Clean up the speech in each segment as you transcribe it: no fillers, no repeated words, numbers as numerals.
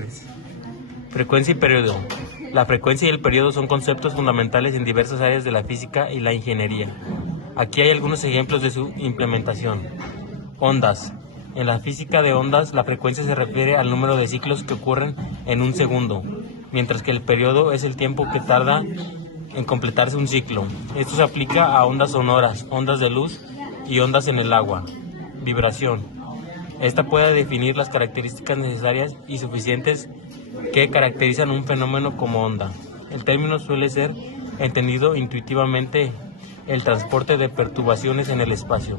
refieres? Frecuencia y periodo. La frecuencia y el periodo son conceptos fundamentales en diversas áreas de la física y la ingeniería. Aquí hay algunos ejemplos de su implementación. Ondas. En la física de ondas, la frecuencia se refiere al número de ciclos que ocurren en un segundo, mientras que el periodo es el tiempo que tarda en completarse un ciclo. Esto se aplica a ondas sonoras, ondas de luz y ondas en el agua. Vibración. Esta puede definir las características necesarias y suficientes que caracterizan un fenómeno como onda. El término suele ser entendido intuitivamente el transporte de perturbaciones en el espacio.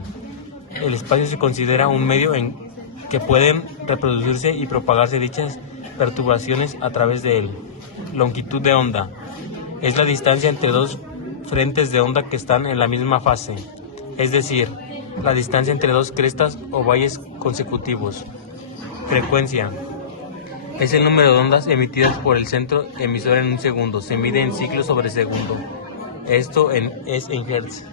El espacio se considera un medio en que pueden reproducirse y propagarse dichas perturbaciones a través de él. Longitud de onda. Es la distancia entre dos frentes de onda que están en la misma fase, es decir, la distancia entre dos crestas o valles consecutivos. Frecuencia. Es el número de ondas emitidas por el centro emisor en un segundo. Se mide en ciclos sobre segundo. Esto es en Hertz.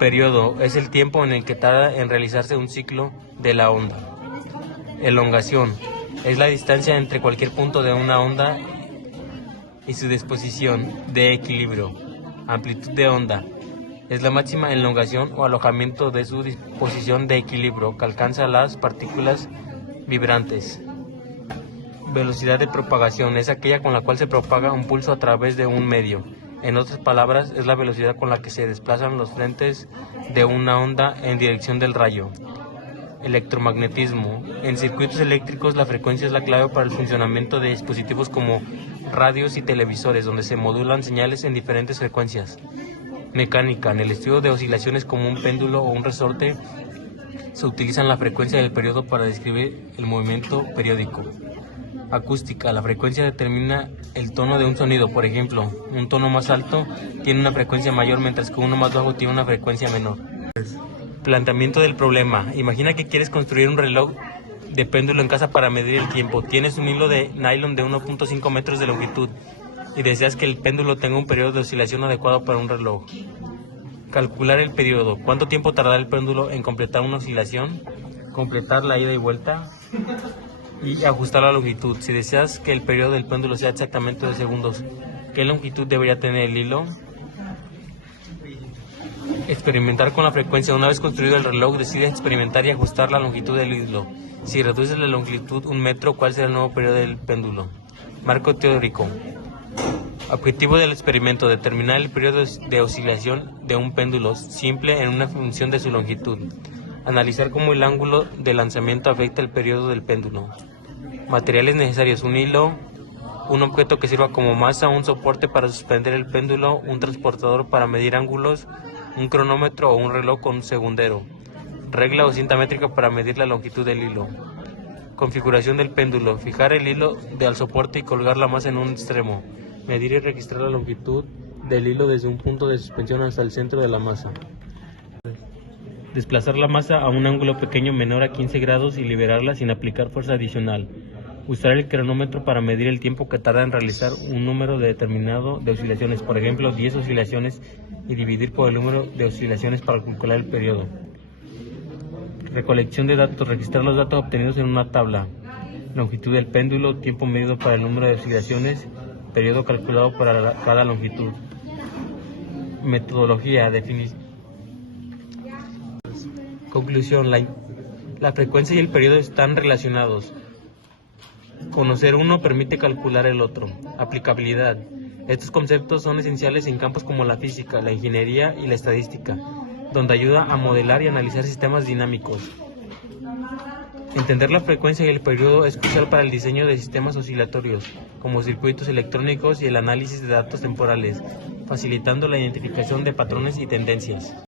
Periodo. Es el tiempo en el que tarda en realizarse un ciclo de la onda. Elongación. Es la distancia entre cualquier punto de una onda y su disposición de equilibrio. Amplitud de onda. Es la máxima elongación o alojamiento de su disposición de equilibrio que alcanza las partículas vibrantes. Velocidad de propagación es aquella con la cual se propaga un pulso a través de un medio. En otras palabras, es la velocidad con la que se desplazan los frentes de una onda en dirección del rayo. Electromagnetismo. En circuitos eléctricos, la frecuencia es la clave para el funcionamiento de dispositivos como radios y televisores, donde se modulan señales en diferentes frecuencias. Mecánica. En el estudio de oscilaciones como un péndulo o un resorte, se utilizan la frecuencia del periodo para describir el movimiento periódico. Acústica. La frecuencia determina el tono de un sonido. Por ejemplo, un tono más alto tiene una frecuencia mayor, mientras que uno más bajo tiene una frecuencia menor. Planteamiento del problema. Imagina que quieres construir un reloj de péndulo en casa para medir el tiempo. Tienes un hilo de nylon de 1.5 metros de longitud y deseas que el péndulo tenga un periodo de oscilación adecuado para un reloj. Calcular el periodo. ¿Cuánto tiempo tardará el péndulo en completar una oscilación? Completar la ida y vuelta. Y ajustar la longitud. Si deseas que el periodo del péndulo sea exactamente 2 segundos, ¿qué longitud debería tener el hilo? Experimentar con la frecuencia. Una vez construido el reloj, decide experimentar y ajustar la longitud del hilo. Si reduces la longitud 1 metro, ¿cuál será el nuevo periodo del péndulo? Marco teórico. Objetivo del experimento: determinar el periodo de oscilación de un péndulo simple en una función de su longitud. Analizar cómo el ángulo de lanzamiento afecta el periodo del péndulo. Materiales necesarios: un hilo, un objeto que sirva como masa, un soporte para suspender el péndulo, un transportador para medir ángulos, un cronómetro o un reloj con un segundero. Regla o cinta métrica para medir la longitud del hilo. Configuración del péndulo: fijar el hilo al soporte y colgar la masa en un extremo. Medir y registrar la longitud del hilo desde un punto de suspensión hasta el centro de la masa. Desplazar la masa a un ángulo pequeño menor a 15 grados y liberarla sin aplicar fuerza adicional. Usar el cronómetro para medir el tiempo que tarda en realizar un número determinado de oscilaciones, por ejemplo 10 oscilaciones, y dividir por el número de oscilaciones para calcular el periodo. Recolección de datos: registrar los datos obtenidos en una tabla. Longitud del péndulo, tiempo medido para el número de oscilaciones, periodo calculado para cada longitud. Metodología, definición. Conclusión: la frecuencia y el periodo están relacionados. Conocer uno permite calcular el otro. Aplicabilidad: estos conceptos son esenciales en campos como la física, la ingeniería y la estadística, donde ayuda a modelar y analizar sistemas dinámicos. Entender la frecuencia y el periodo es crucial para el diseño de sistemas oscilatorios, como circuitos electrónicos, y el análisis de datos temporales, facilitando la identificación de patrones y tendencias.